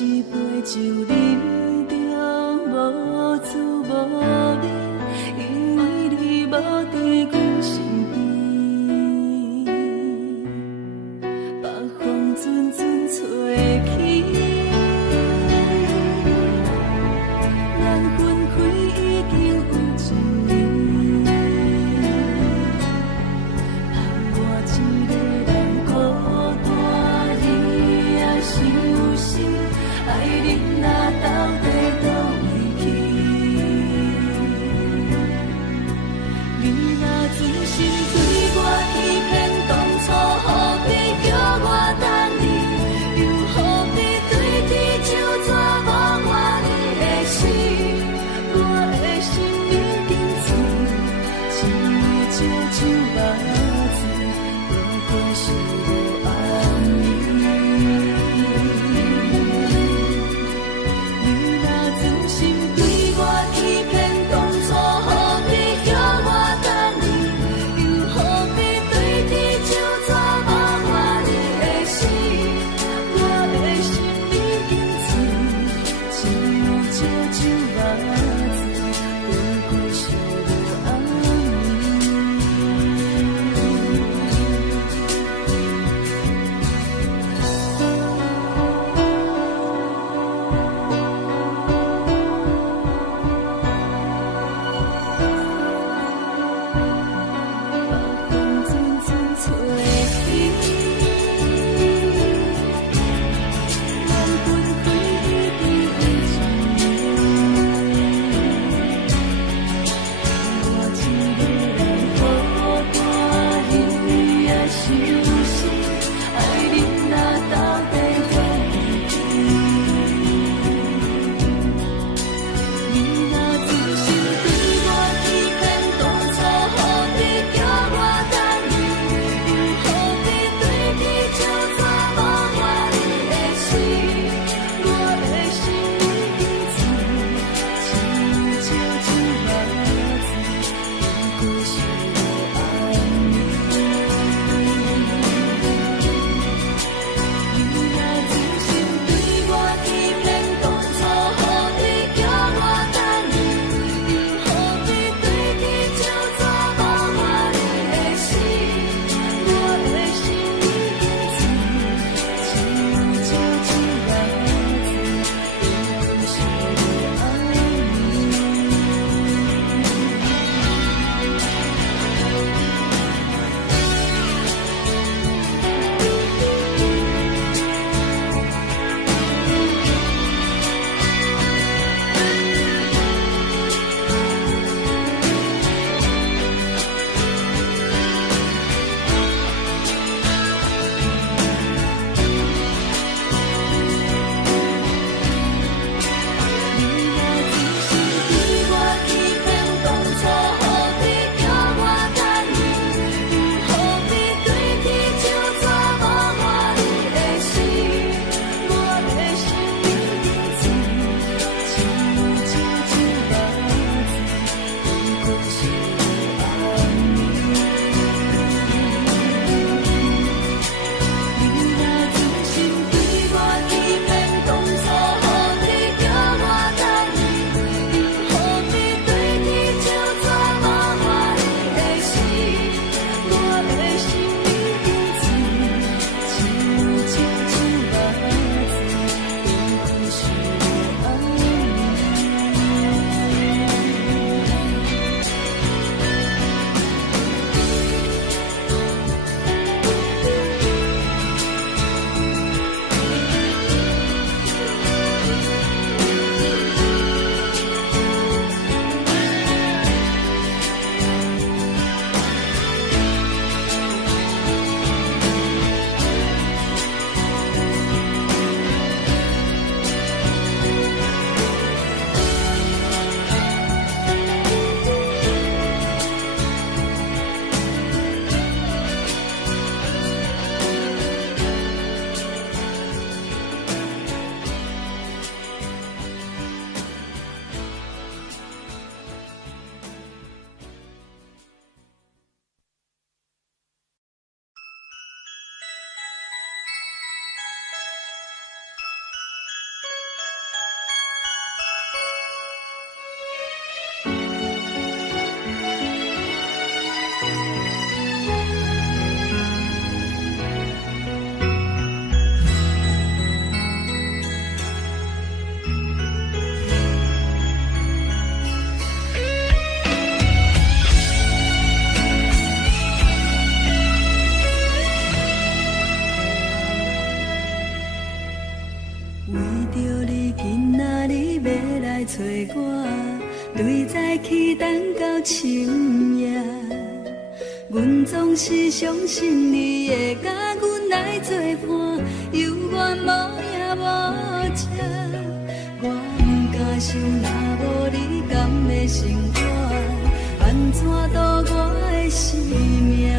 一杯酒饮着无滋无味，因为你无伫阮身边，北风阵阵吹起，咱分开已经有一年，盼我一个人孤单，你也伤心，爱恁若到底倒位去？你来找我，对早起等到深夜。阮总是相信你会甲阮来作伴，犹原无影无迹。我不敢想，若无你甘的生活，安怎度我的生命？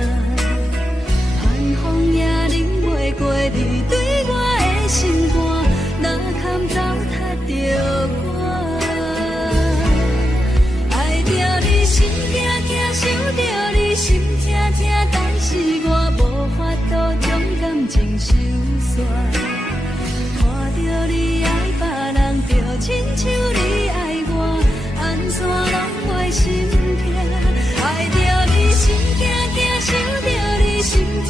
寒风也忍袂过你对我的心肝，哪堪糟蹋着我？爱着你心痛痛，想着你心痛痛，但是我无法度将感情收煞。看着你爱别人，就亲像你爱我，安怎拢袂心痛？爱着你心痛痛，想着你心痛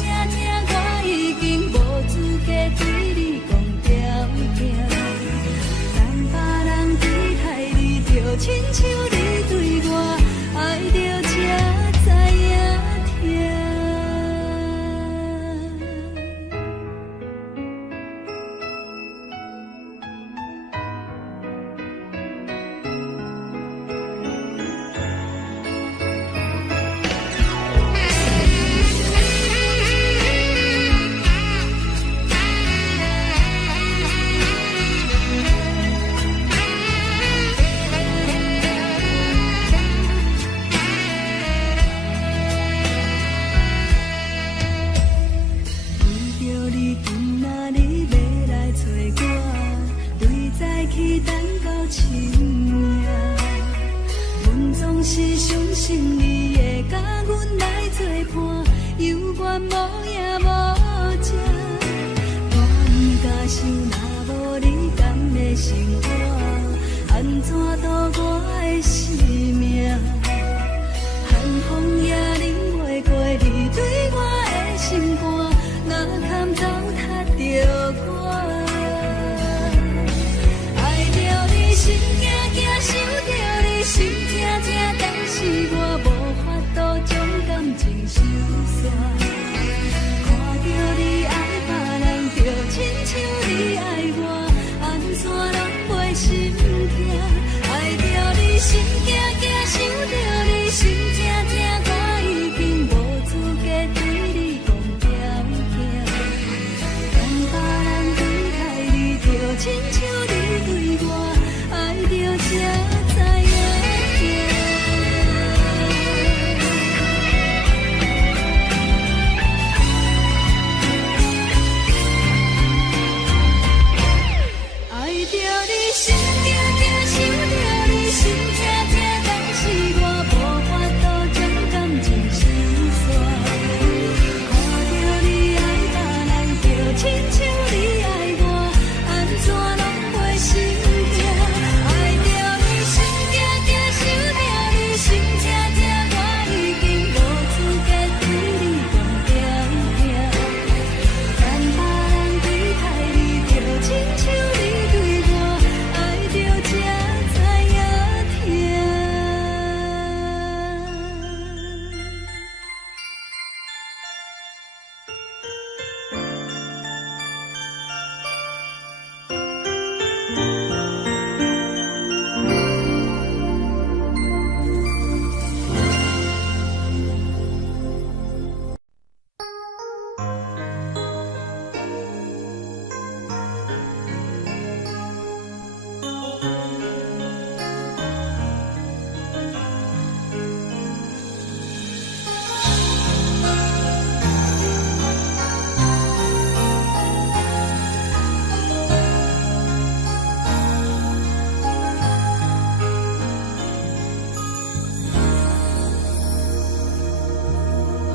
痛，我已经无资格对你讲条件。等别人对待你，就亲像你对我，爱着才知影痛。是相信你会甲阮来作伴，犹原无影无迹。我不敢想，若无你甘的生活，安怎度我的生命？寒风也忍袂过你对我的心肝，哪堪糟蹋着我？爱着你心惊惊，想着你心痛痛，但是我无法度将感情收煞。看着你爱别人，就亲像你爱我，安怎拢袂心痛？爱着你心惊惊，想着你心痛痛，我已经无资格对你讲条件。等别人对待你，就亲像你对我，爱着才知影。心痛痛，想着你心痛痛，但是我无法度将感情收煞。看着你爱别人，就亲像你爱我，安怎拢袂心痛？爱着你心痛痛，想着你心痛痛，我已经无资格对你讲条件。等别人对待你，就亲像你对我。才知影痛。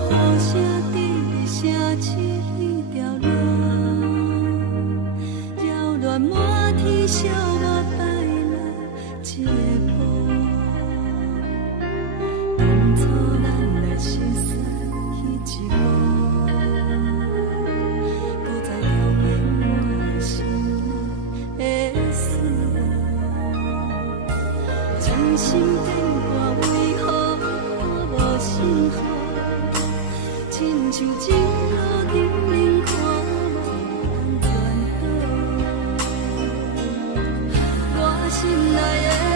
雨声滴声起条乱，扰乱满天小我带来一个波。当初咱的心酸彼一幕，搁再重演我心内的思念。真心变卦为何我无信号？亲像情路经人看无人转导，我心内的。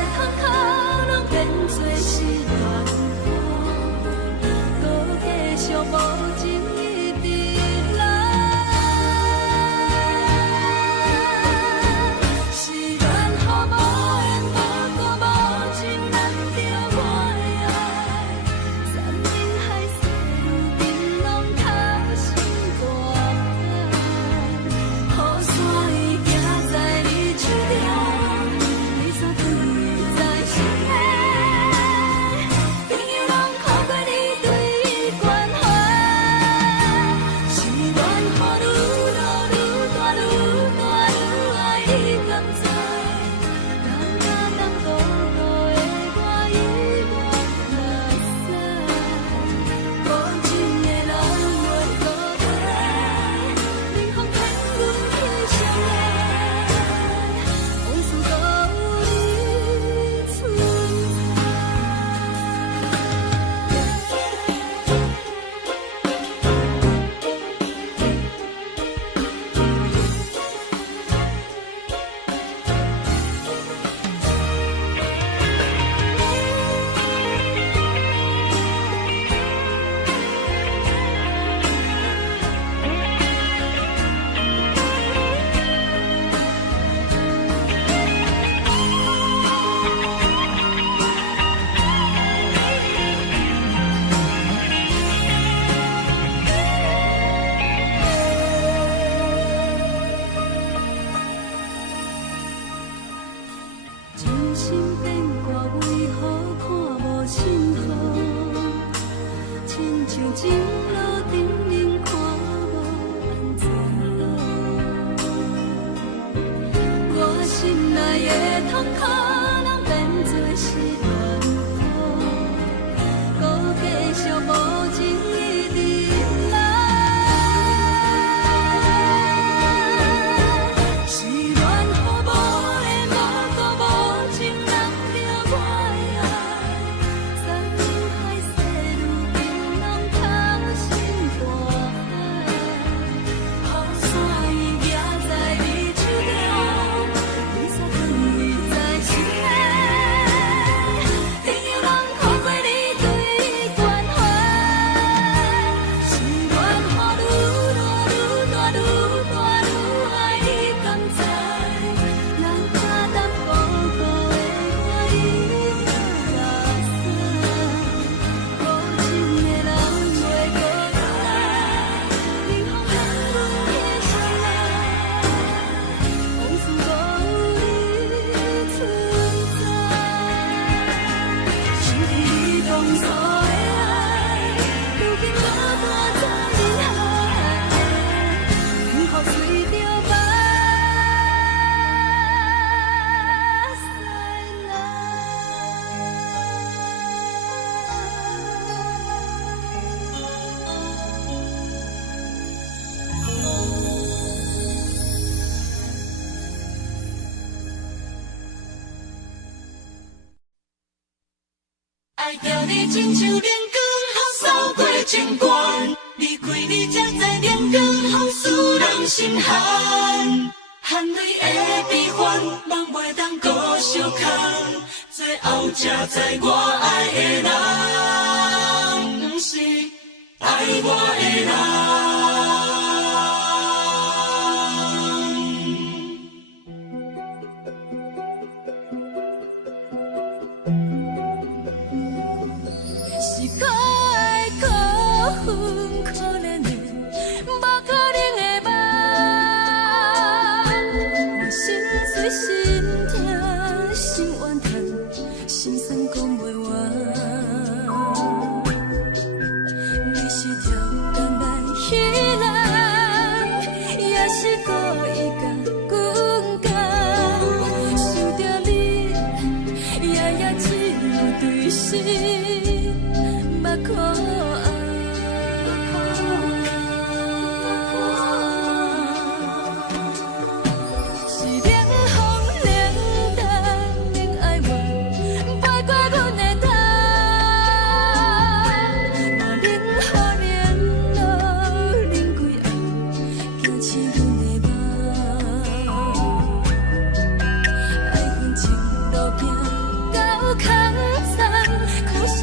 情路顶面看无安怎好，我心内的痛可能变作是乱土，搁继续无情一直来。是恋予无的无辜无情人着我的爱，山盟海誓如今拢掏心大海，雨伞已夹在你手中，雨伞放你在心内，朋友人看过你对关怀，是恋予愈热愈大愈大愈爱你甘知，人假淡薄薄的我已落伞，无情的人袂搁回来，冷风寒阮的心内，往事无你存在，失去你当初的爱，如今落单在人海，幸福随着目屎爱着你亲像亮光，雨扫过情关，离开你才知亮光，风使人心寒。含泪的悲欢，望袂当搁相牵，最后才知我爱的人，不是爱我的人。是可爱可恨可怜的，无可能的梦。我心碎心痛心怨叹，心酸讲袂完。你是条人来彼来，也是故意甲阮讲，想着你，夜夜寂寞对视。目眶红，是冷风冷淡冷爱我，飞过阮的头，嘛冷雨连落冷几暗，惊醒阮的梦。爱恨情路行到空山，苦涩。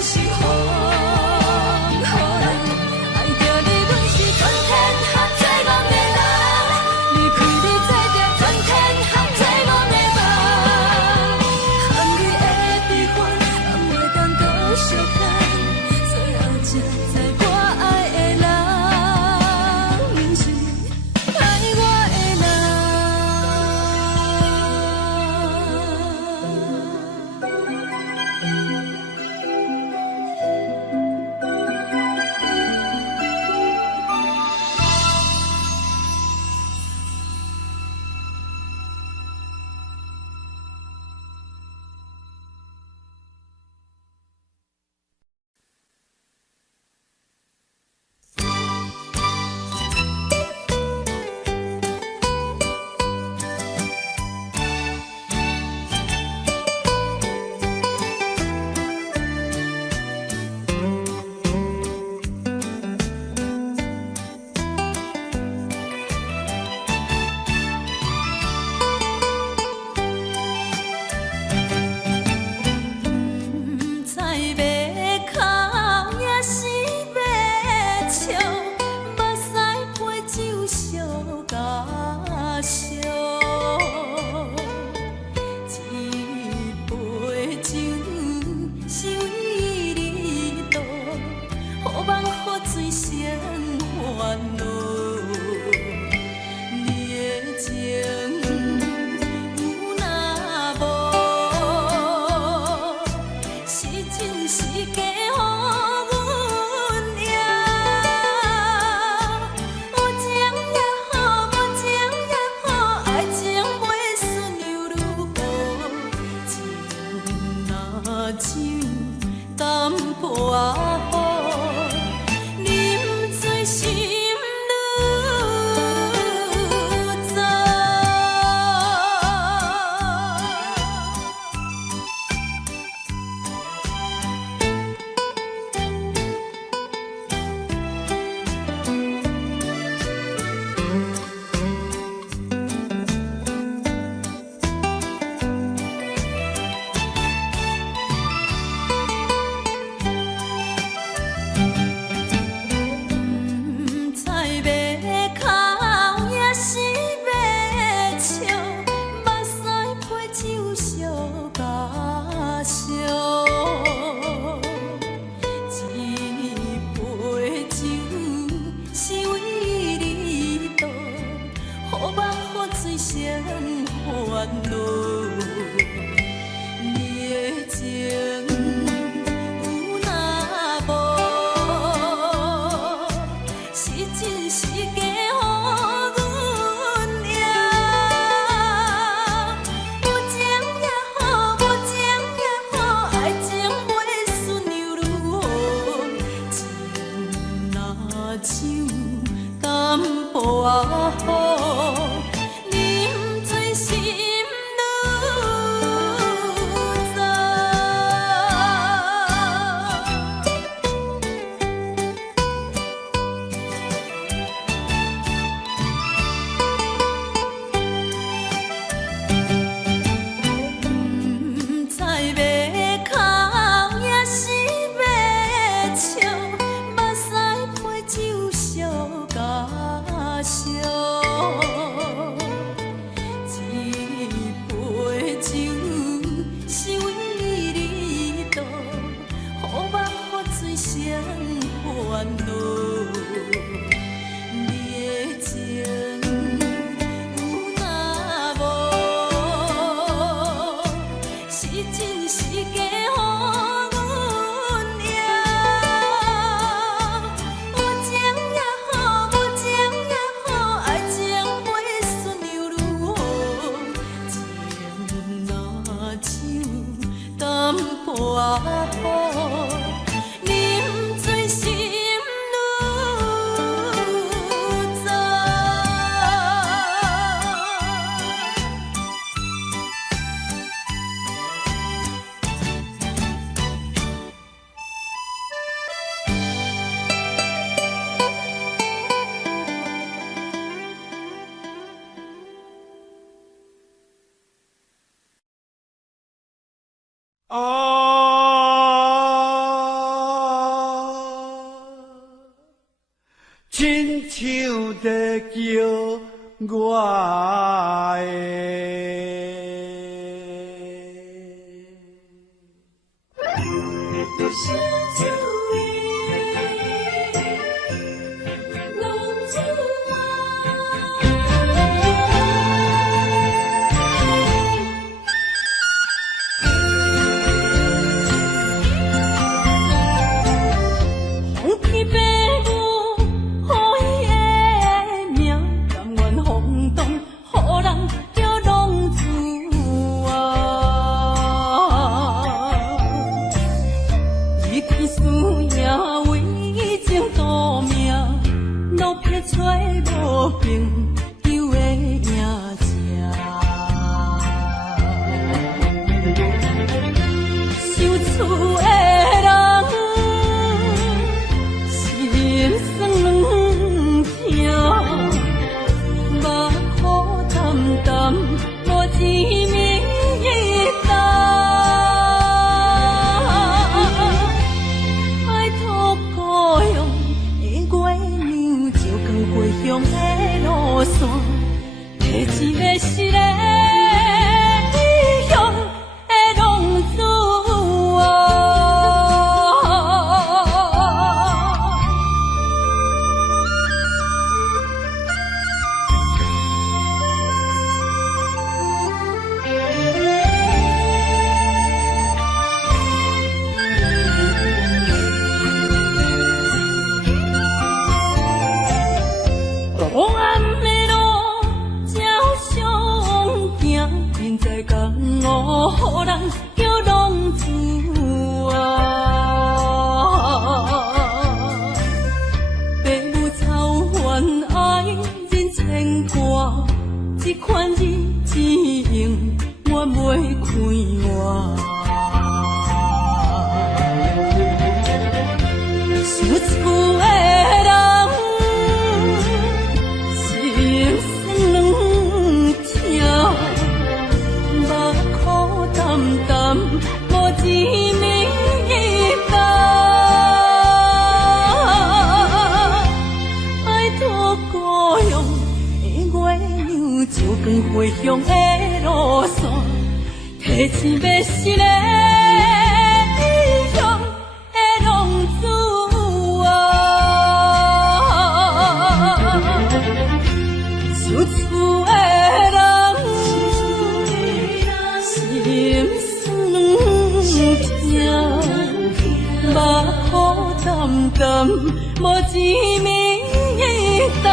是风，爱着你阮是全天下最憨的人，离开你做着全天下最憨的梦，含你的悲欢，也袂当搁相牵，最后才知我爱的人，不是爱我的人。我，啉醉心如亲像在叫我回乡的路线，提钱要是个异乡的浪子啊，受厝的人心酸痛，目眶澹澹，无一面灯。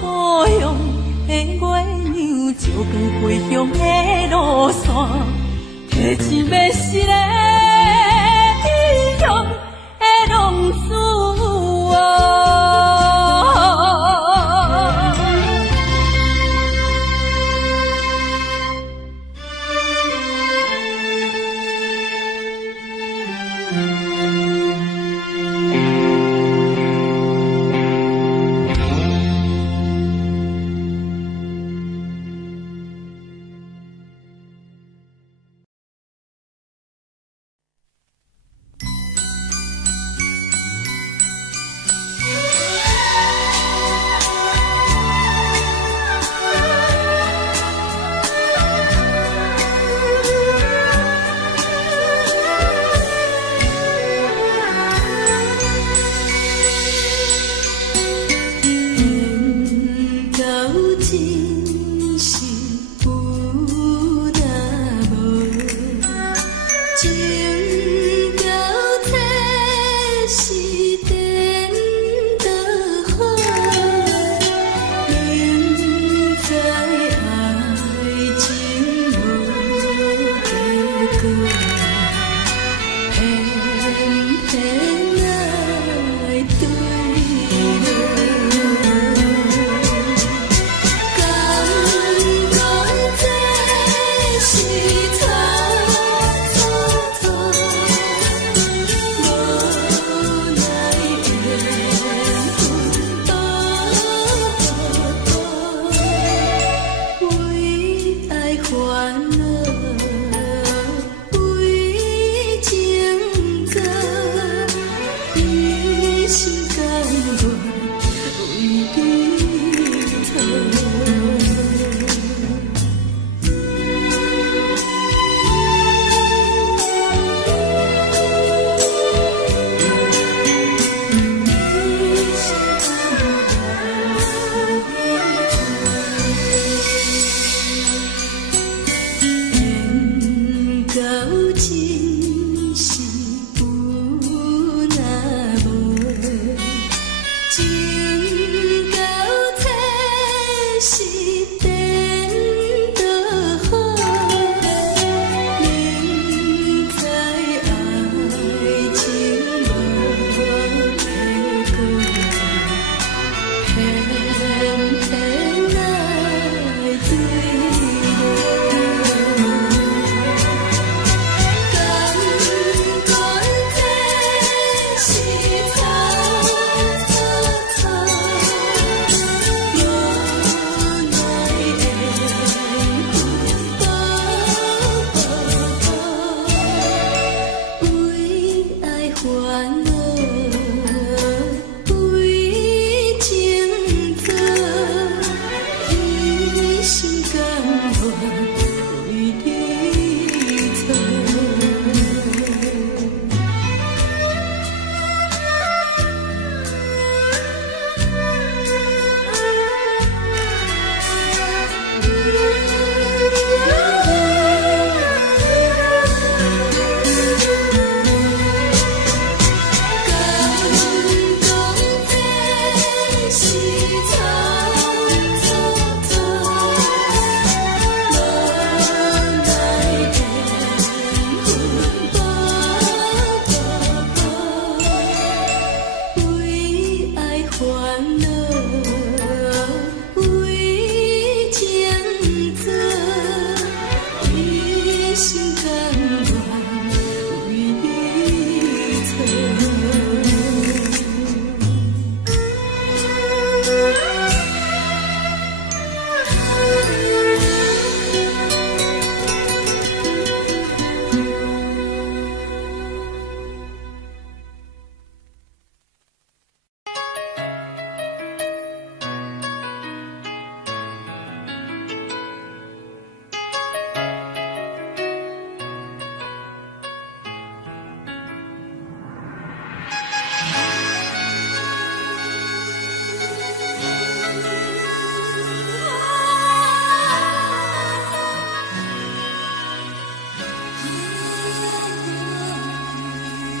故乡的月亮，照光回乡的路线，提钱要是个异乡的浪子啊。为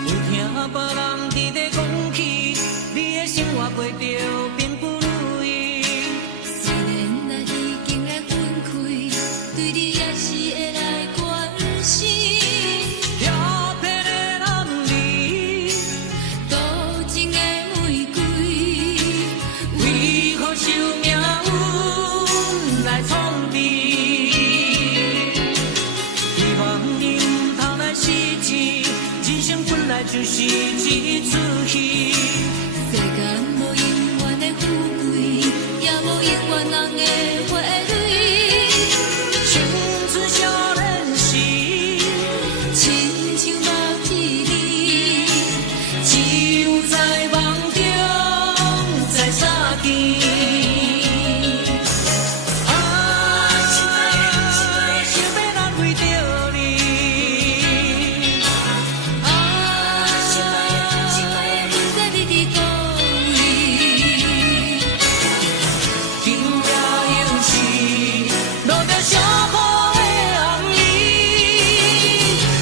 有听别人伫咧讲起，你的生活过着变不如意。虽然咱已经来分开，对你也是会来关心。漂泊的男儿，多情的玫瑰，为何受命运来创治？希望你唔通来失志，人生本来就是一出戏。世间无永远的富贵，也无永远人的花蕊。青春少年时，亲像目睭里，只有在梦中在相见。啊，想要安慰着你。啊，不知你伫倒位。今夜又是落着小雨的暗暝，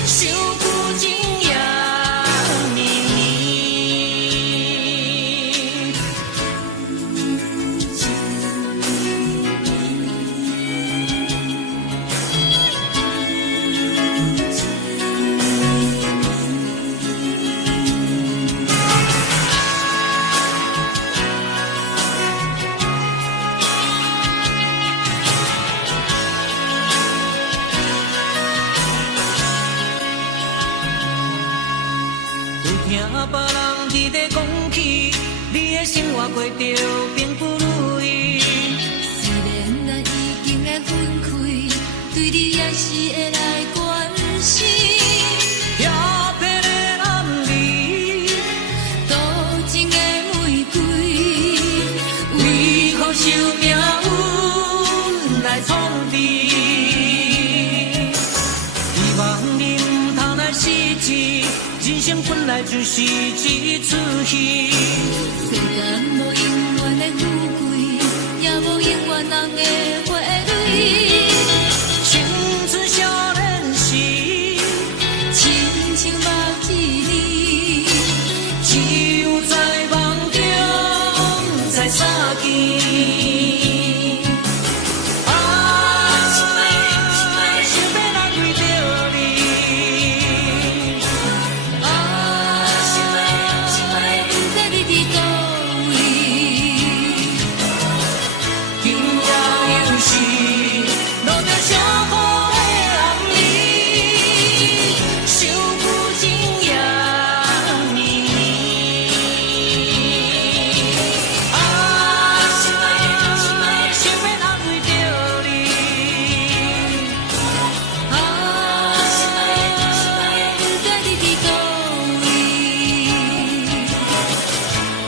想旧情也绵绵。有听别人伫咧讲起，你的生活过着并不如意。虽然咱已经来分开，对你也是会来关心。漂泊的男儿，多情的玫瑰，为何受命运来创治？希望你唔通来失志，人生本来就是一出戏。世间无永远的富贵，也无永远人的花蕊。青春少年时，亲像目睭里，只有在梦中在相见。啊，想要安慰着你。啊，不知你伫倒位。今夜又是落着小雨的暗暝，想旧情也绵绵。啊，想要安慰着你。啊，不知你伫倒位。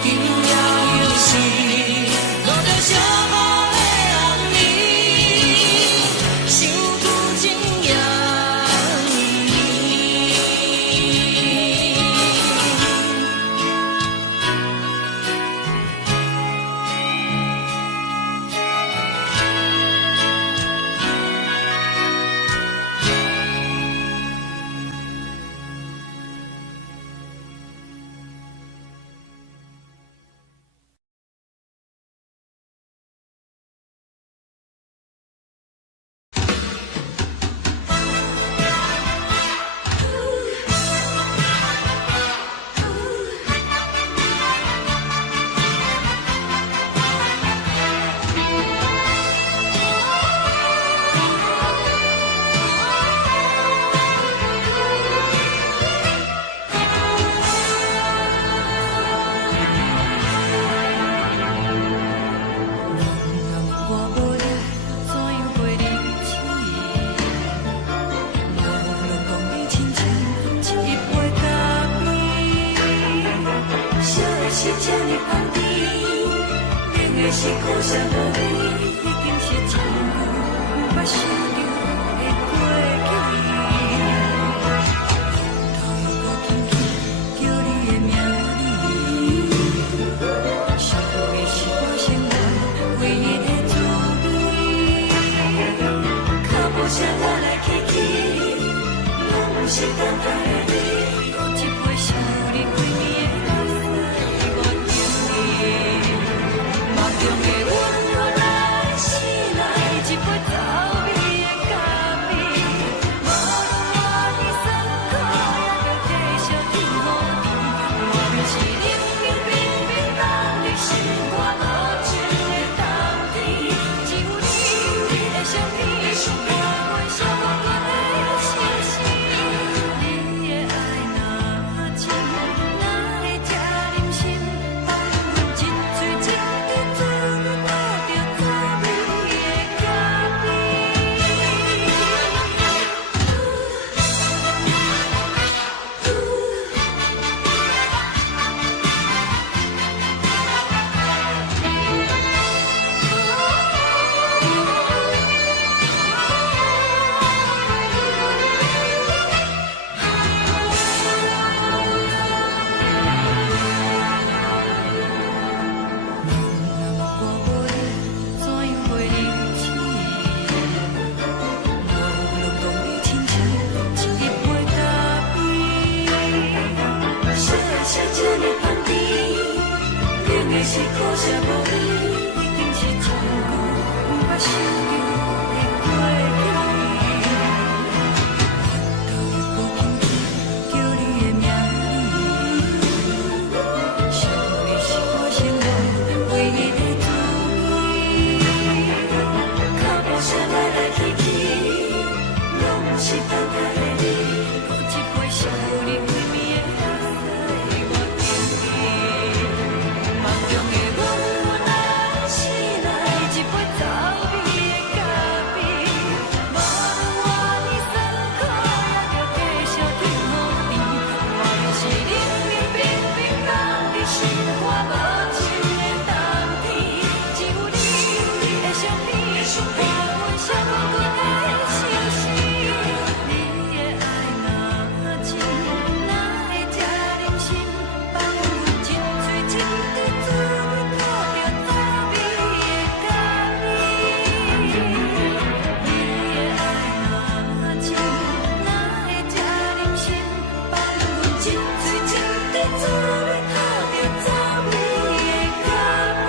今夜又是落着小雨的暗暝，想旧情也绵绵。是苦涩无味，已经是一句捌想着的过去。头又搁轻轻叫你的名字，想的是我生活唯一的滋味。脚步声来来去去，拢不是等待的你，搁一杯啥？的是苦涩无味，已经是从久无法想着的过去。都有无叫你的名字，想的是我生活唯一的滋味。脚步声来来去去，拢是等待的你，有一杯想有你甜蜜的咖啡，我敬你。梦中的我，来是来一杯走味的咖啡，无论我呢酸苦，也着继续甜予你。我就是冷冷冰冰放伫心肝无情的冬天，只有你的相片，伴阮寂寞阮的心事。你的爱若真，哪会这忍心放阮一嘴一滴滋味，吐着走味的咖啡？你的爱若真，哪会这忍心放阮一嘴一滴滋味，吐着走味的咖啡？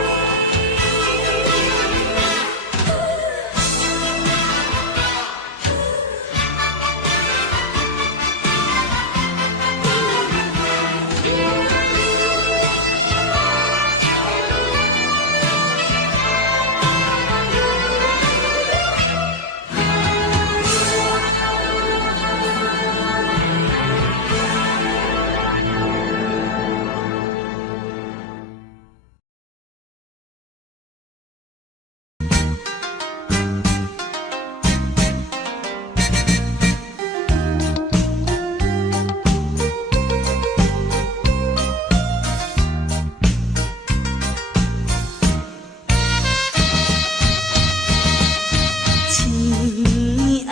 青红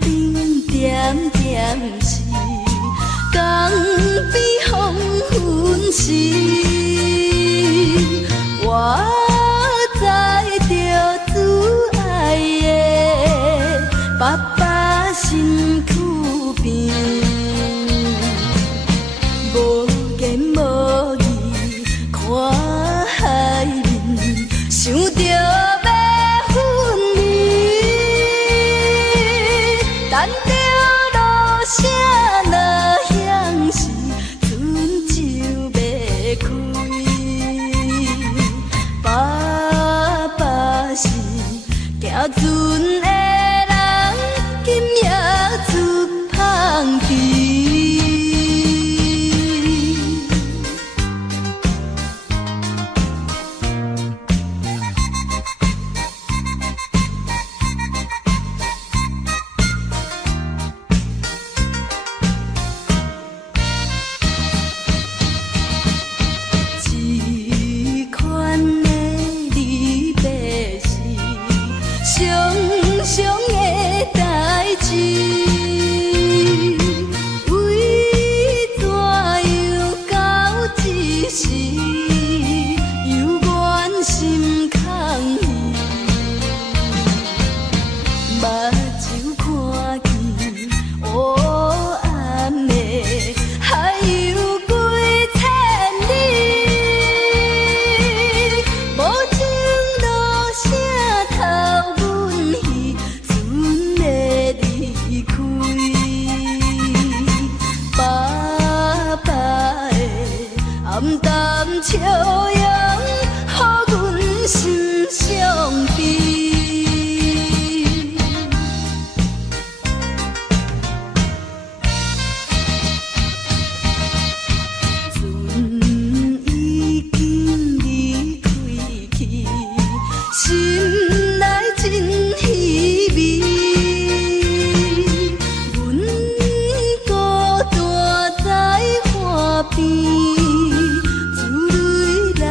灯点点是江边黄昏时，我知着挚爱的爸爸身躯边，无言无语看海面，想着要分离。等着落声若响时，春就要开。爸爸是行船的人，今夜出芳池。这款的离别是常常的代志，为怎样到这时，犹原心空虚，目睭看见黑暗的海有几千里，无情落声透阮戏，船要离开。爸爸的暗淡笑容，予阮心伤悲。船已经离开去，心内真稀微。阮孤单在岸边，珠泪流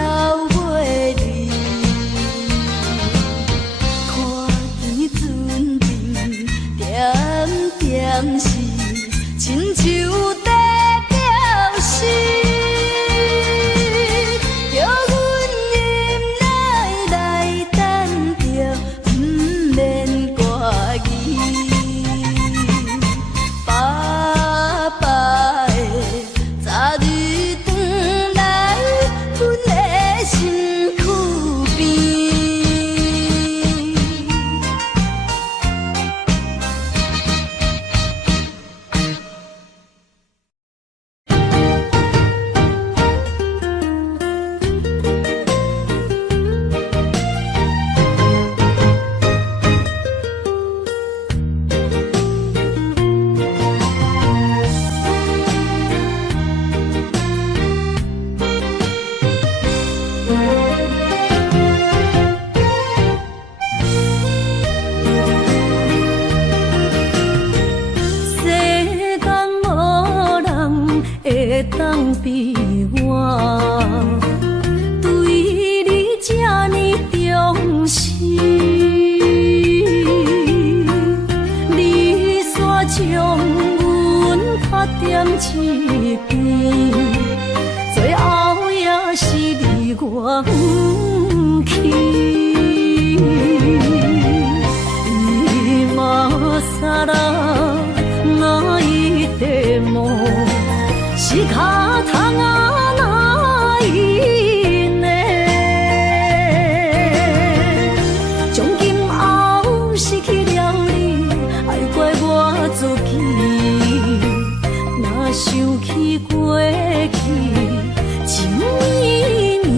会当比我对你这呢重视，你煞将阮拍点一边，最后也是离我不去。今ら泣いても仕方がないね。从今后失去了你，爱怪我自己。若想起过去情绵绵，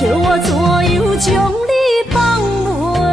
叫我怎样将你放袂？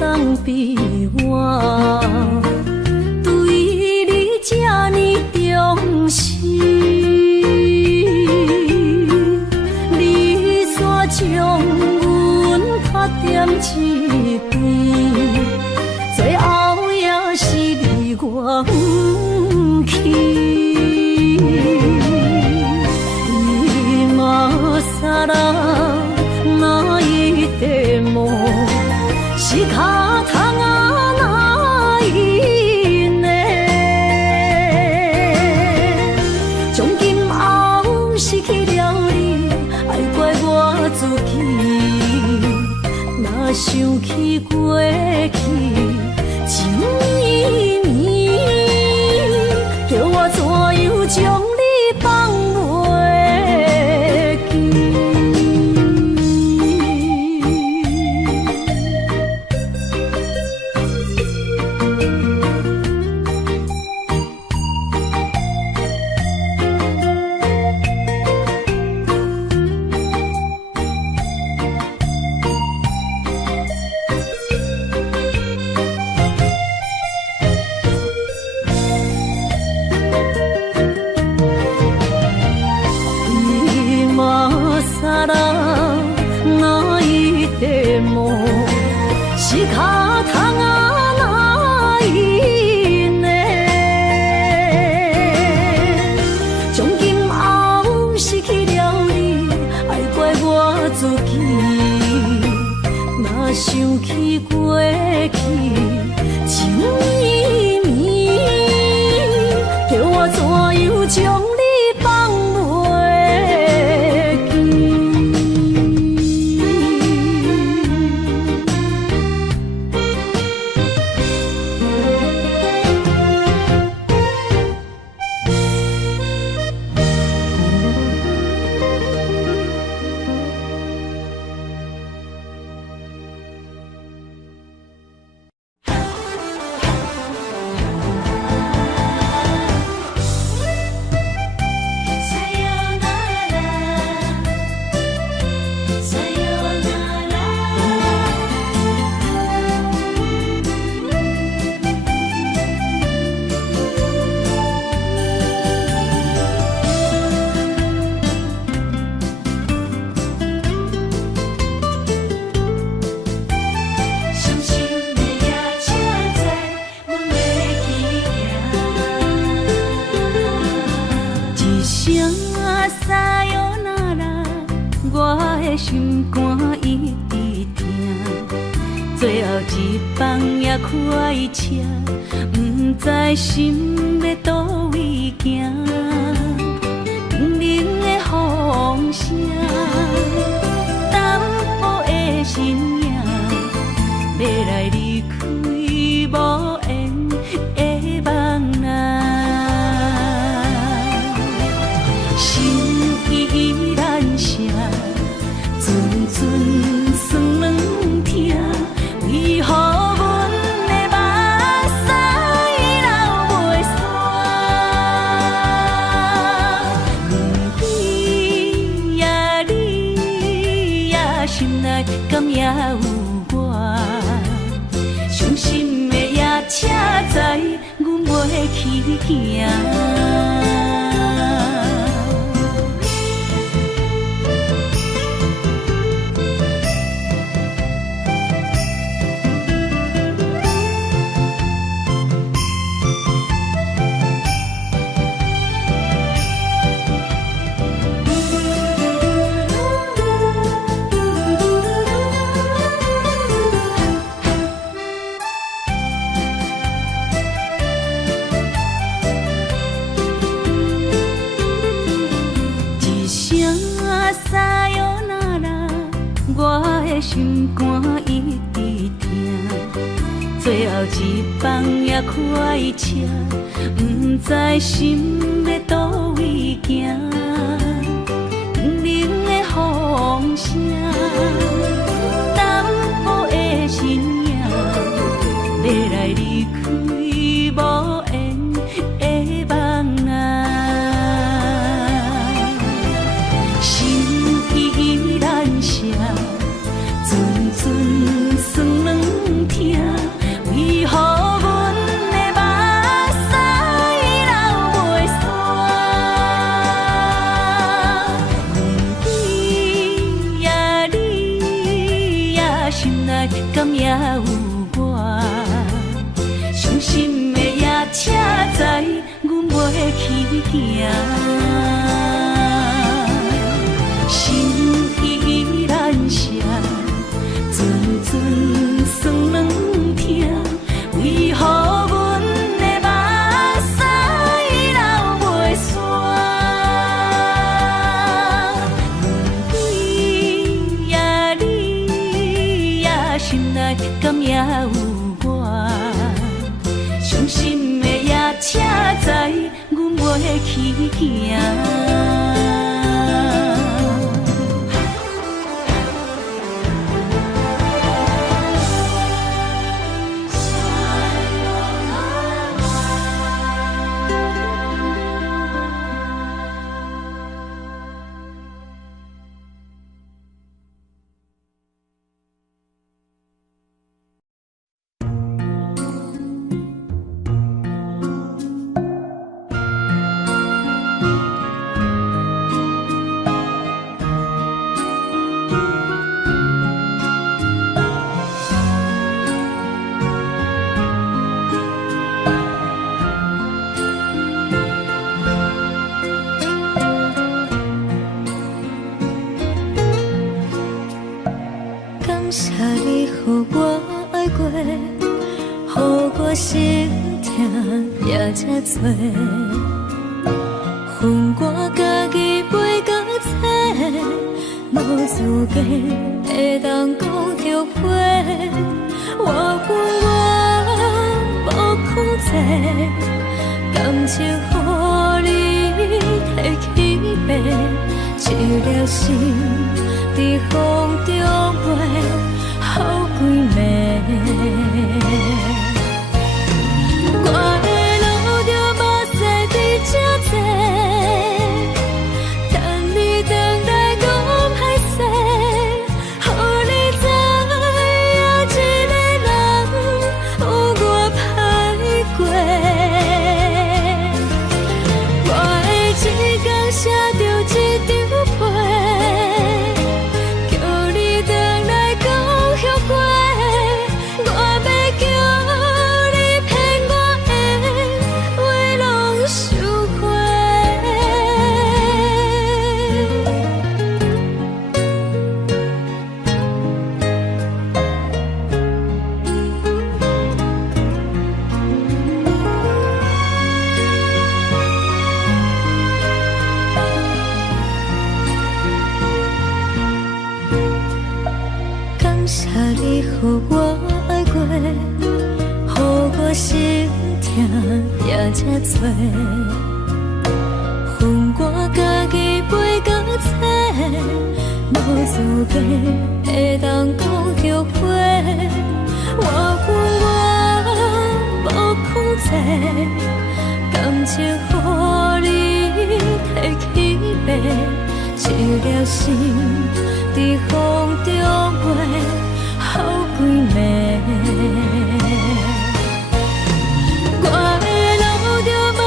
当比我对你这呢重视，你煞将阮拍点一边，最后也是离我不去。今さら泣いても仕方がないね。从今后失去了你，爱怪我自己。若想起过去情绵绵，叫我怎样将你放袂记？仕方がないね。从今后失去了你，爱怪我自己。若想起过去情绵绵，叫我怎样将你放袂记？心肝一直疼，最后一放也开车，不知心要倒位行。冷冷的风声，淡薄的身影，要来离开无缘的梦啊。心依然舍。阵酸软疼，为何阮的目屎流行。心肝一直疼，最后一放也快车，不知心要倒位行。冷冷的风声，淡薄的身影，要来离开无缘的梦啊，心依然舍。阵酸软疼，为何阮的目屎流袂煞？阮对你也心内敢也有我，伤心的也车载阮袂去行，心依然舍。阵酸软疼，为何阮的目屎流袂煞？阮对你也心内敢也有我，伤心的也车载阮袂去行。心痛也这多，恨我家己袂到切，无资格会当讲后悔。我恨我无控制，感情予你摕去卖，一粒心伫风中飞，好几暝。我的路着目屎伫这多，等你回来讲歹势，予你知影一个人有我歹过。我的一天写着一张被，叫你回来讲后悔。我要叫。你予我爱过，予我心痛也这多，恨我家己袂到切，无资格会当讲后悔。我恨我无控制，感情予你摕去卖，一粒心伫风中飞。好几暝，我的路着目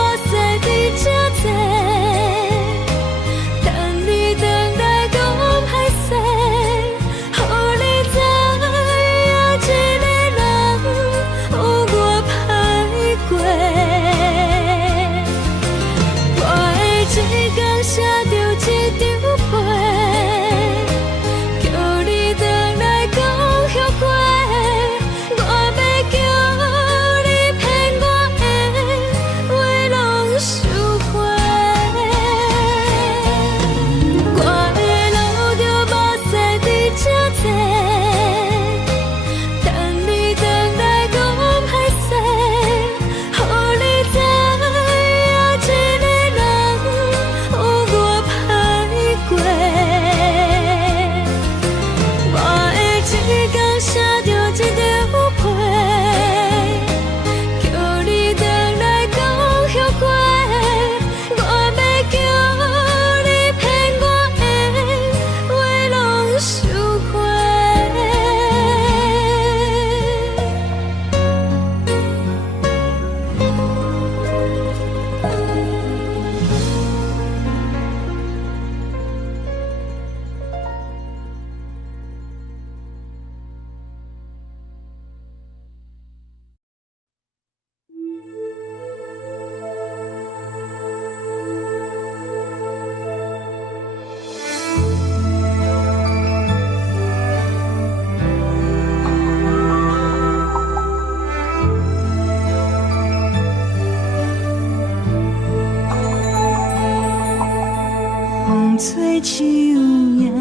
吹树叶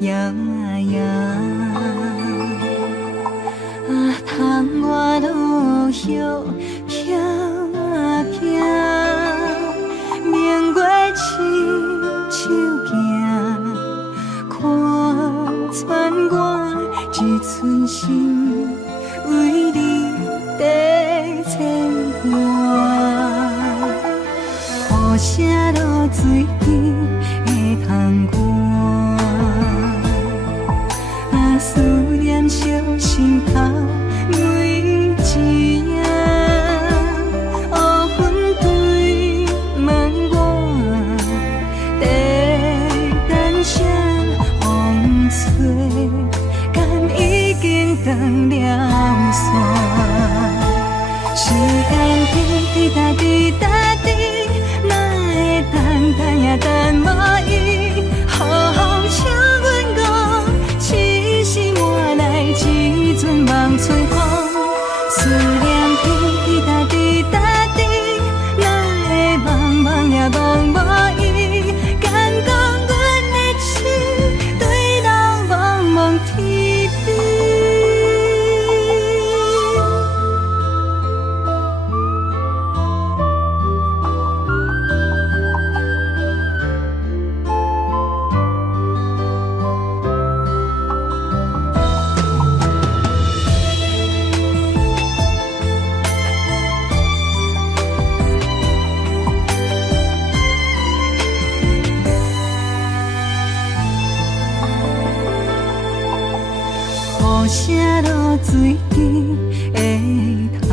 摇啊摇，啊，窗外落叶飘啊飘，明月亲手行，看穿我一寸心，为你在牵挂。雨声落水边会通寒，啊，思念烧心头每一夜。乌云对问我，在等啥风吹，敢已经断了线。时间滴答滴答滴。等呀等无伊，好好请阮讲，痴心换来一阵梦吹风。思念滴答滴答滴，哪会茫茫呀茫无伊？敢讲阮的情对人茫茫天边。雨声落水边会通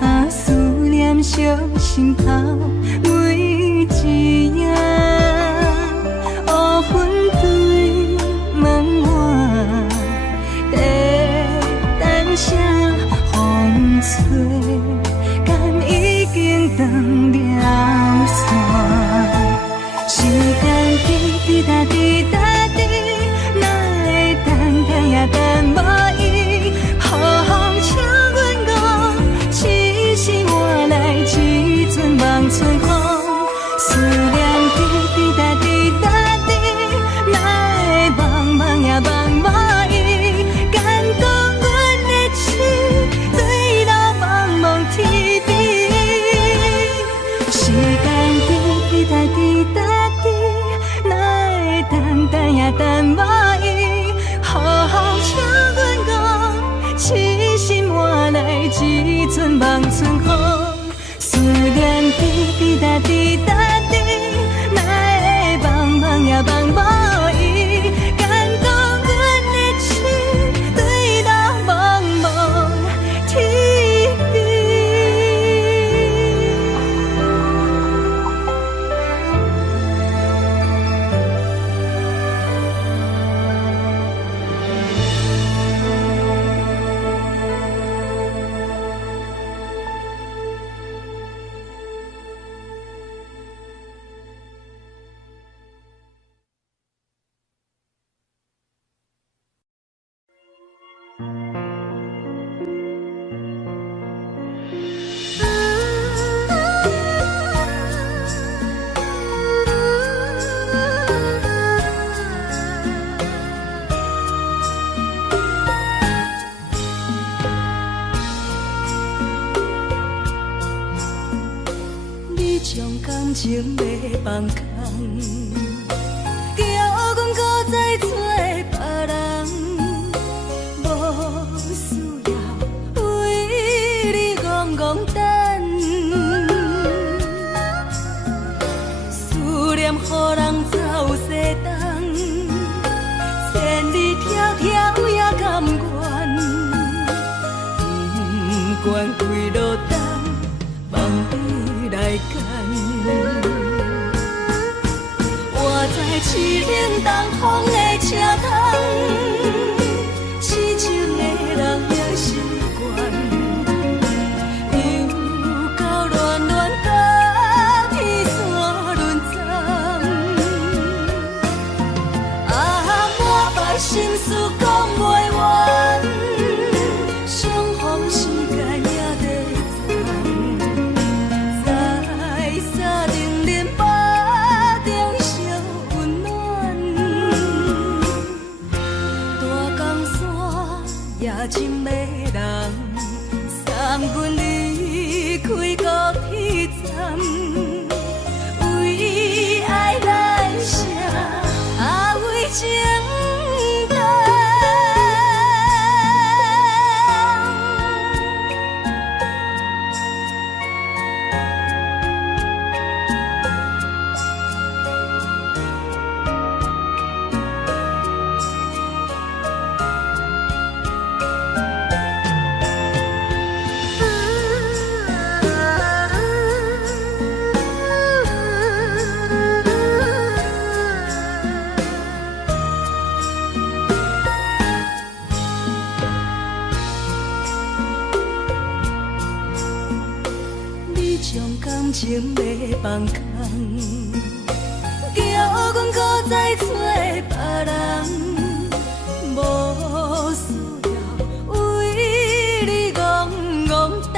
寒，啊，思念烧心头每一夜。乌云对问我，在等啥风吹，敢已经断了线。时间滴答滴答。等无伊，好好请阮讲，痴心换来一阵梦春风。思念滴答滴答滴，哪会茫茫呀茫无伊？敢讲阮的情对人茫茫天边。时间滴答滴答滴，哪会等呀等无伊？好好请阮讲，痴心换来一阵梦春风。思念滴答滴答滴，哪会茫茫呀茫无伊？敢讲阮的情对人茫茫天边。感情要放空，叫阮搁再找别人，无需要为你戆戆等。思念予人走西东，千里迢迢也甘愿，不管几路灯，梦伊来牵。我在凄冷东风的车窗，痴情的人也习惯，又到乱乱甲天线轮转。啊，满腹心事讲袂完，相逢时间也在藏，在沙丁林北。送阮离开高铁站，为爱来写，为情重。感情要放空，叫阮搁再找别人，无需要为你戆戆等。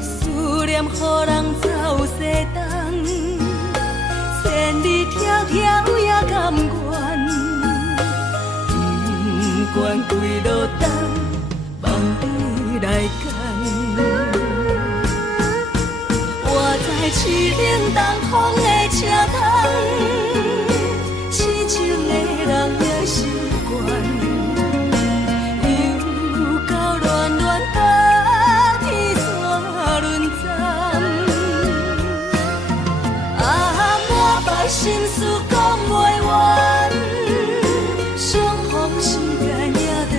思念予人走西东，千里迢迢也甘愿，不管几路灯，望你来干。凄冷东风的车窗，痴情的人也习惯，又到恋恋把天线轮站，满腹心事讲袂完，相逢时间也在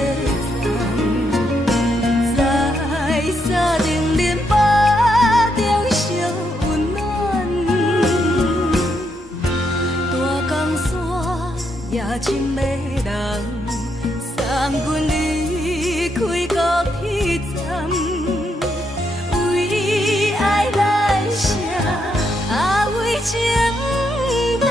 站，在沙定林巴。夜深的人，送阮离开高铁站，为爱来写，为情重。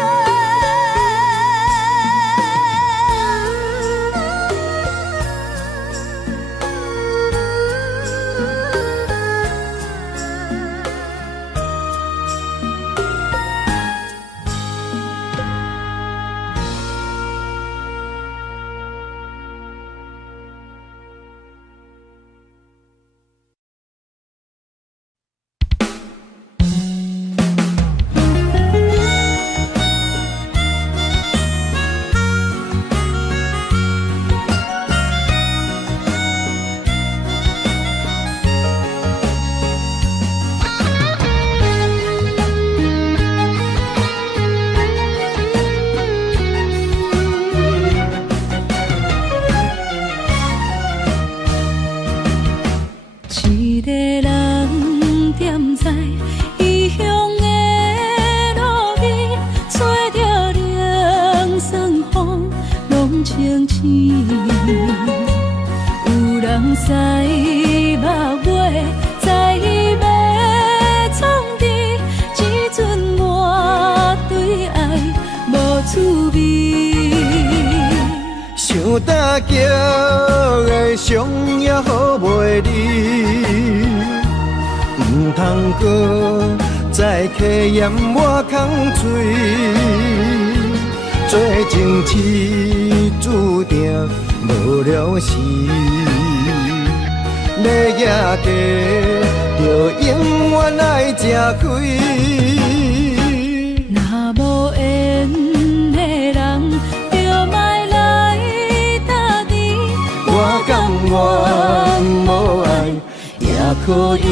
想搭桥的伤也好袂离，唔通搁再客嫌我空嘴，做情痴注定无了时，要夜家就永远爱吃亏。若无缘的人，就莫来打你。我甘愿无爱也可以。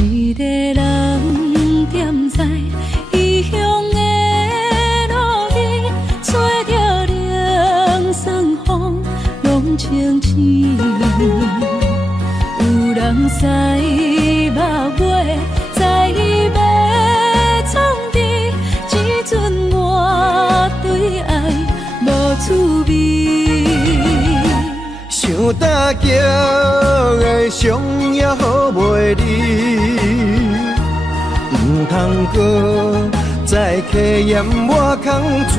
一个人踮在异乡的路边，吹着凉爽风，拢清醒。有人使目尾，在伊要创治，只准我对爱无趣味。想搭桥的伤也好袂离，通搁再客嫌我空嘴，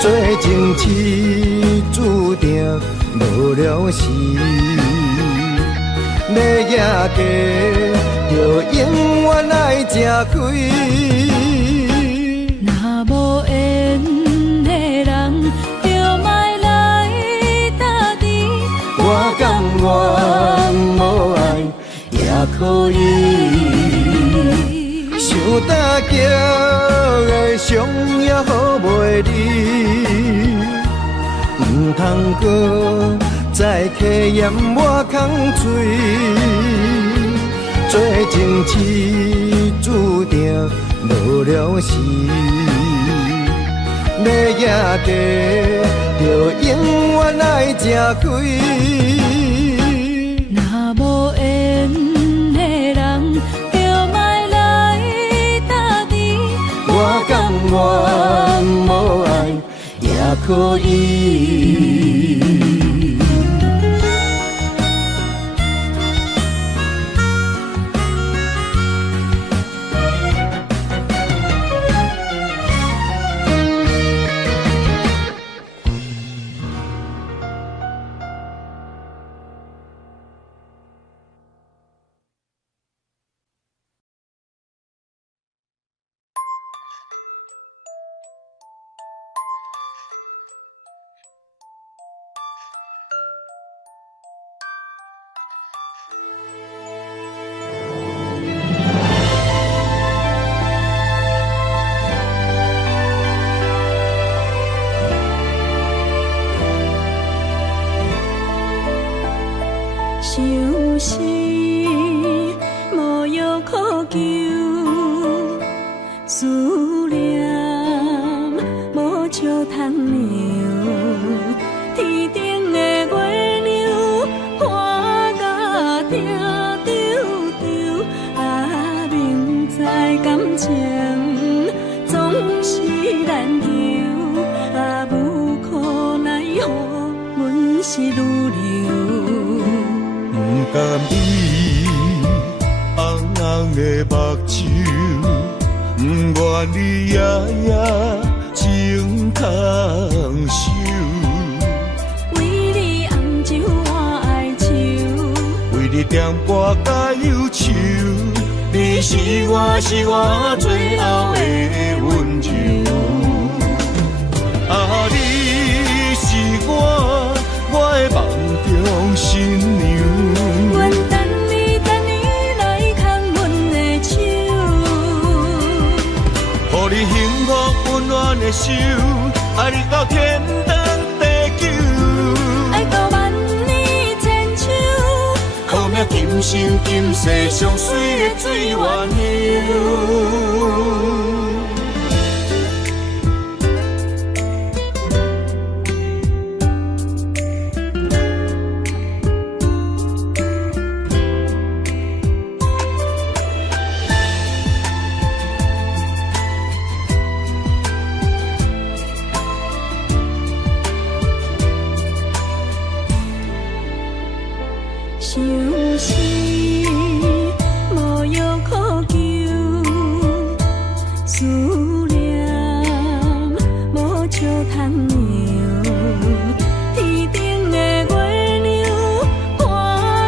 做情痴注定无了时。要野家，就永远爱吃亏。若无缘的人，就莫来打滴。我甘愿无爱也可以。想搭桥的伤也好袂离，唔通搁再客嫌我空嘴，做情痴注定无了时。要野家，就永远爱吃亏。若无缘的人，就莫来打滴。我甘愿无爱也可以。想是无药可救，思念无笑通留。天顶的月亮看甲定丢丢，啊，明知感情总是难求，啊，无可奈何，阮是愈流。不甘你红红的目睭，不愿你夜夜情通受。为你红酒换哀愁，为你点歌甲忧愁，你是我最后的温柔。啊，你是我的梦中新娘。阮等你来牵阮的手，予你幸福温暖的手，爱你到天长地久，爱到万年千秋，好命今生今世上水的水缘由。想是无药可救，思念无笑通留。天顶的月亮看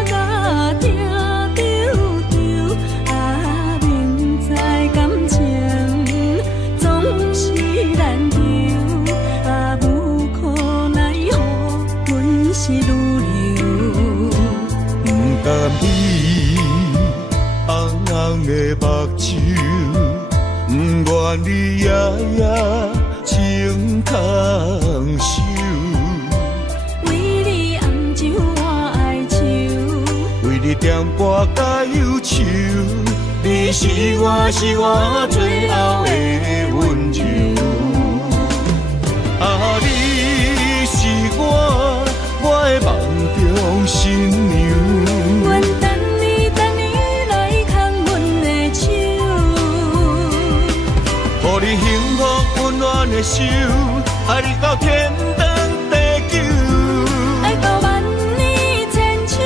甲定丢丢，啊，明知感情总是难求，啊，无可奈何，阮是愈流。甘你红红的目睭，不愿你夜夜情通受。为你红酒换哀愁，为你点歌甲忧愁，你是我最后的温柔。啊，你是我的梦中新娘。阮等你来牵阮的手，予你幸福温暖的手，爱你到天长地久，爱到万年千秋，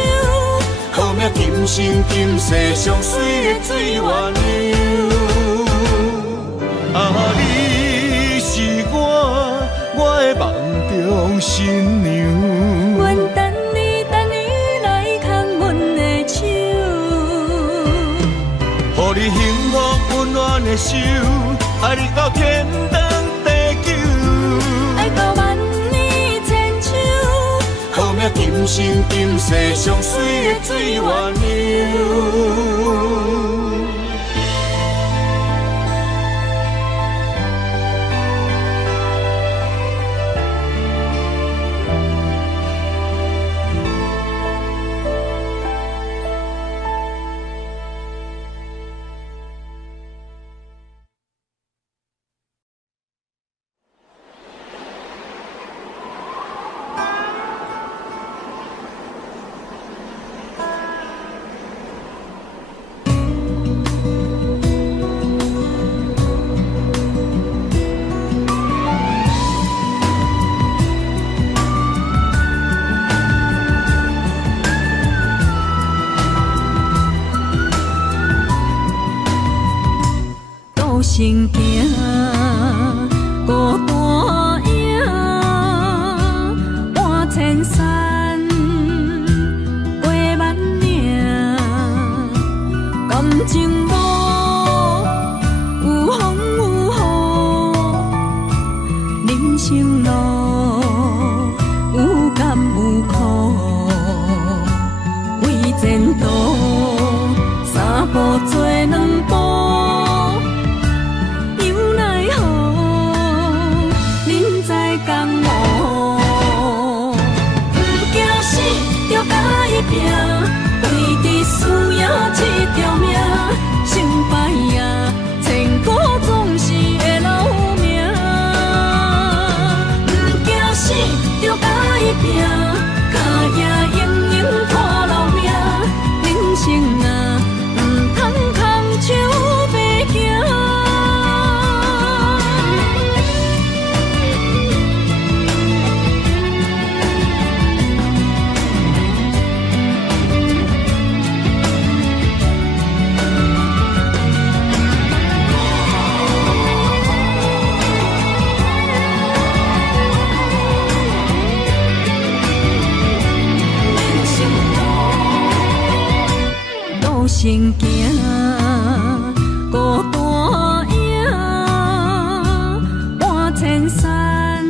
好命今今生今世上水的水鸳鸯。啊，你是我的梦中新娘。愿等你来牵阮的手，予你幸福温暖的手，爱你到天长地久，爱到万年千秋。好命今生今世上水的水鸳鸯。行行，孤单影，半千山，过万岭，感情路有风有雨，人生路有甘有苦，为前途三步做两步。为伫输赢这条命，成败赢，千古总是会留名。不惊死，着甲伊拼，脚也用用拖老命。人生啊，唔通空手白行。行行，孤单影，半千山，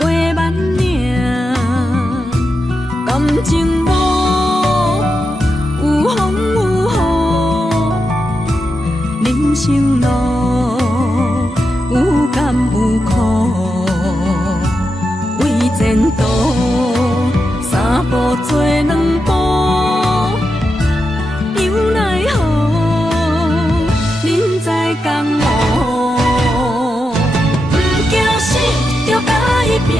过万岭，感情路有风有雨，人生路有甘有苦，为前途三步做两步。拼，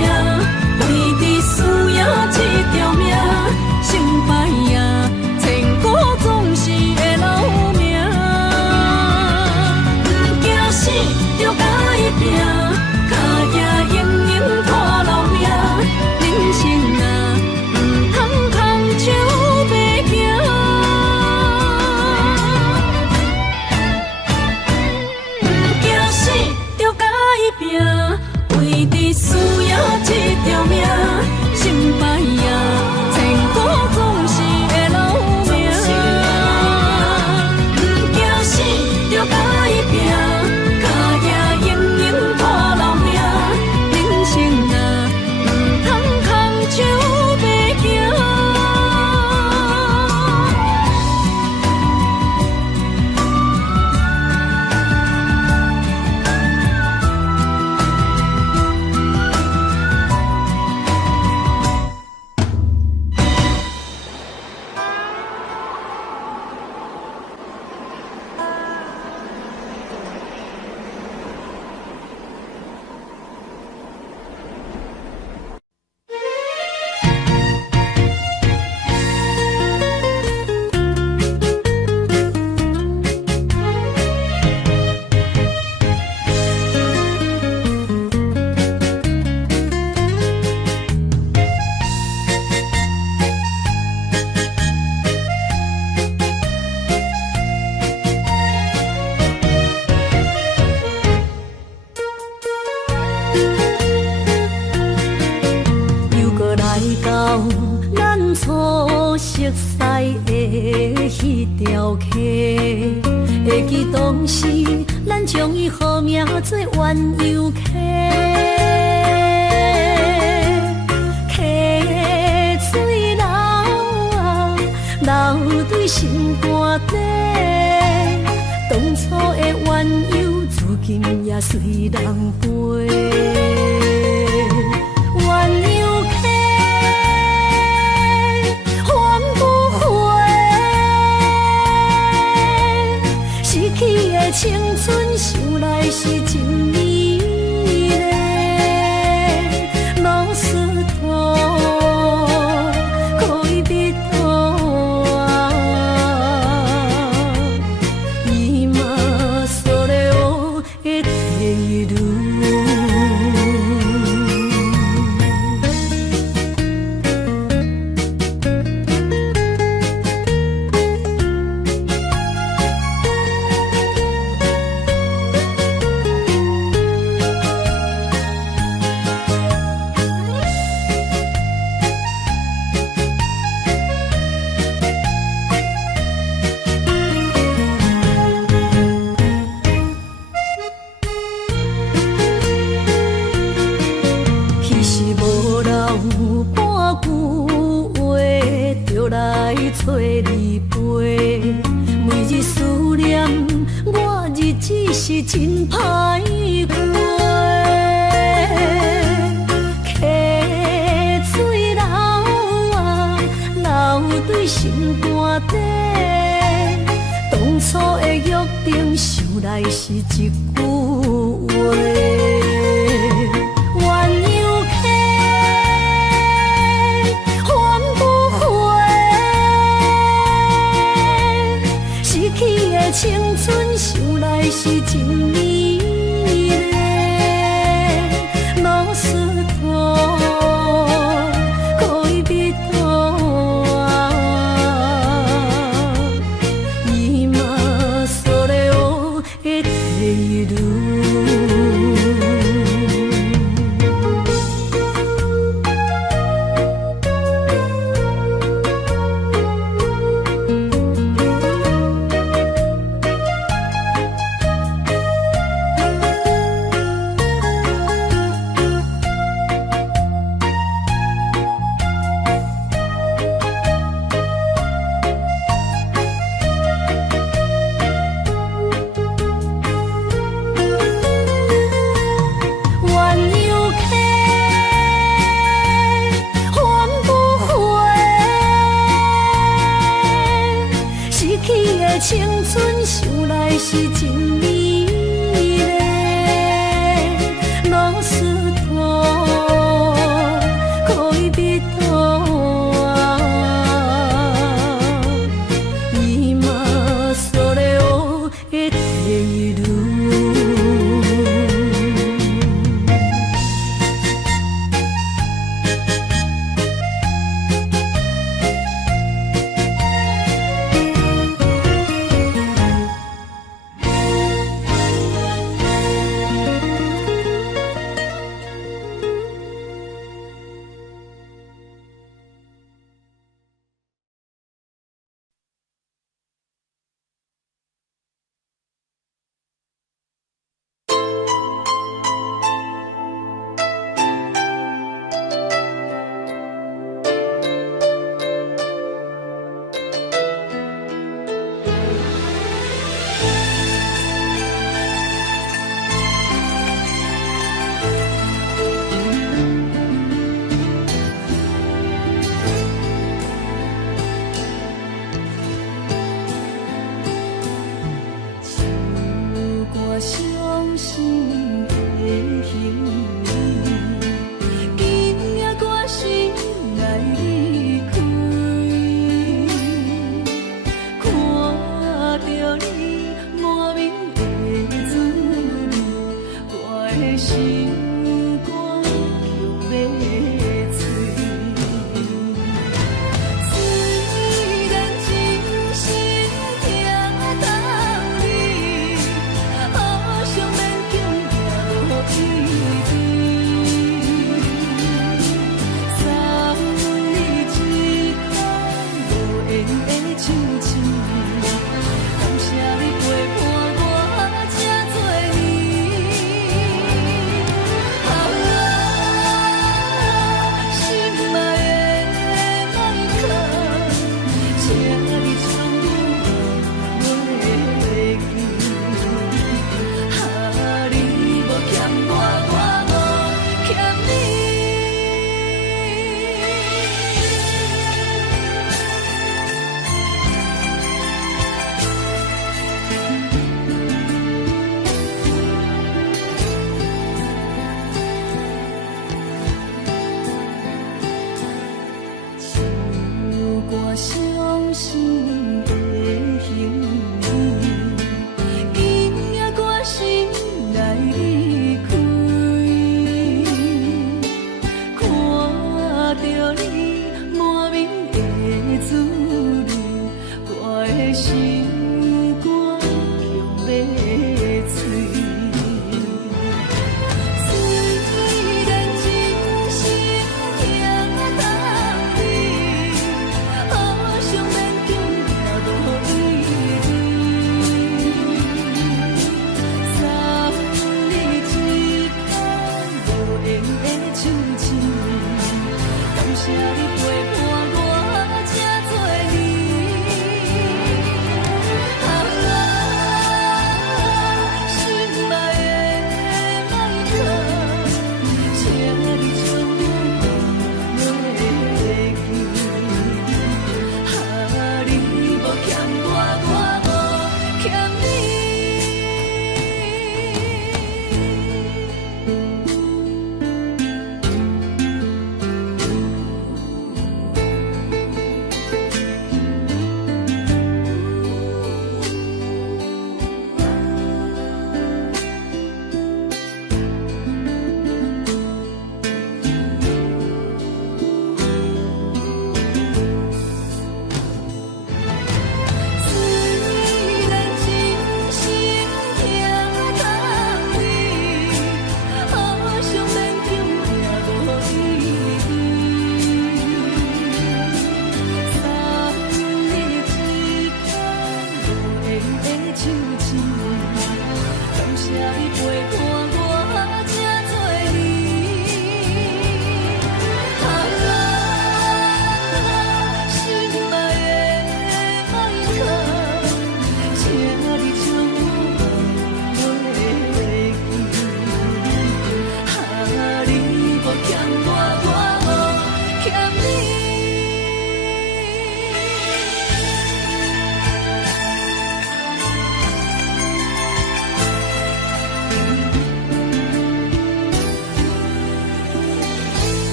为伫输赢这条命，成败赢，千古总是会留名。不会记当时咱将伊号名做鸳鸯溪，溪水流啊，流对心肝底。当初的鸳鸯，如今也随人飞。鸳鸯溪，翻不回，失去的青春，想来是真美丽。老师徒，可以别途啊，伊嘛所了的地路。其实无留半句话，就来找你陪。每日思念，我日子是真歹过。溪水流啊，流对心肝底。当初的约定，想来是一句话。鸳鸯溪，翻不回，失去的青春，想来是真美丽。老师徒，可以别途啊，伊嘛所了的地路。鸳鸯溪，翻不回，失去的青春，想来是真美丽。老师徒，可以别途啊，伊嘛所了的地路。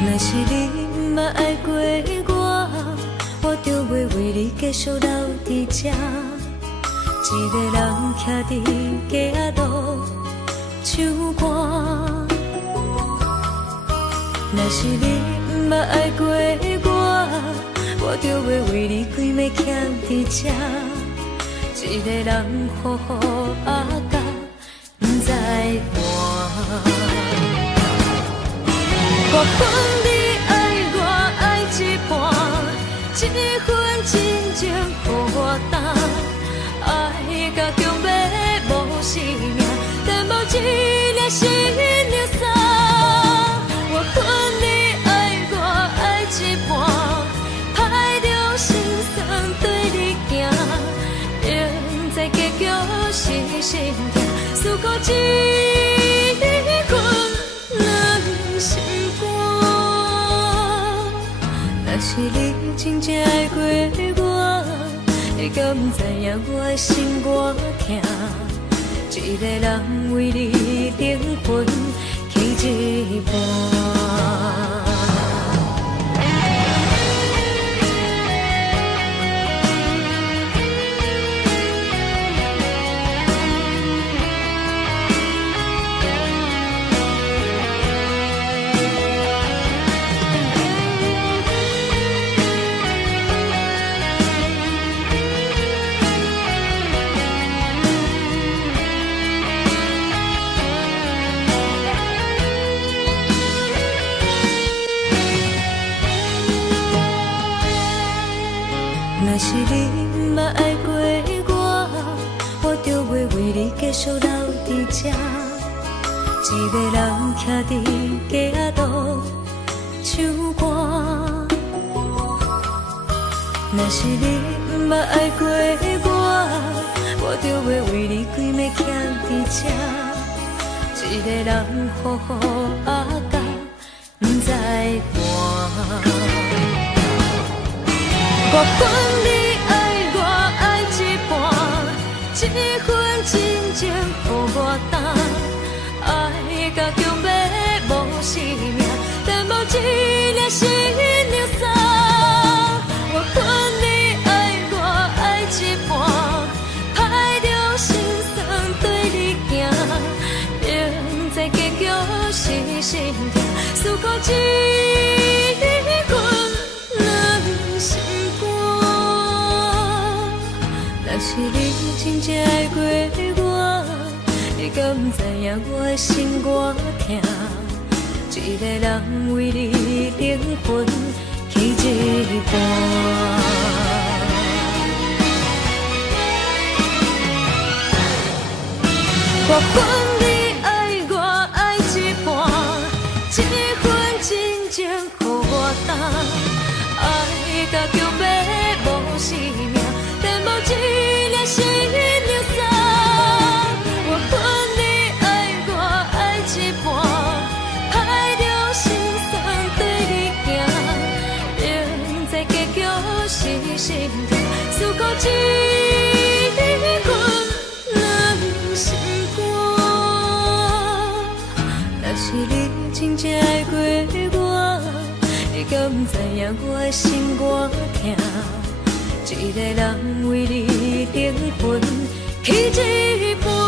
若是你毋捌爱过我就袂为你继续留伫这。一个人徛伫街仔路唱歌。若是你毋捌爱过我就袂为你规暝徛伫这。一个人好好啊甲不知寒。我分你爱我爱一半，这份真情予我担。爱甲强要无生命，但无一粒心流散。我分你爱我爱一半，歹着心酸对你行，明知结局是心痛，思故一份两心肝。若是你真正爱过我，你敢不知影我的心偌痛？一个人为你灵魂起一半。若是你毋捌爱过我就袂为你继续留伫这。一个人徛伫街仔路唱歌。若是你毋捌爱过我就袂为你规暝徛伫这。一个人好好啊甲不知寒。我分你爱我爱一半，这份真情予我担。爱甲强要无生命，但无一粒心流散。我分你爱我爱一半，歹着心酸对你行，明知结局是心痛，思故一份两心。若是你真正爱过我，你敢不知影我的心偌痛？一个人为你灵魂起一半。我分你爱我爱一半，这份真情予我担。爱甲强要无生命，但无一粒心流散。我分你爱我爱一半，歹着心酸对你行，明知结局是心痛，思故一份两心肝。若是你真正爱过我，你敢不知影我的心偌痛？一个人为你灵魂起一半。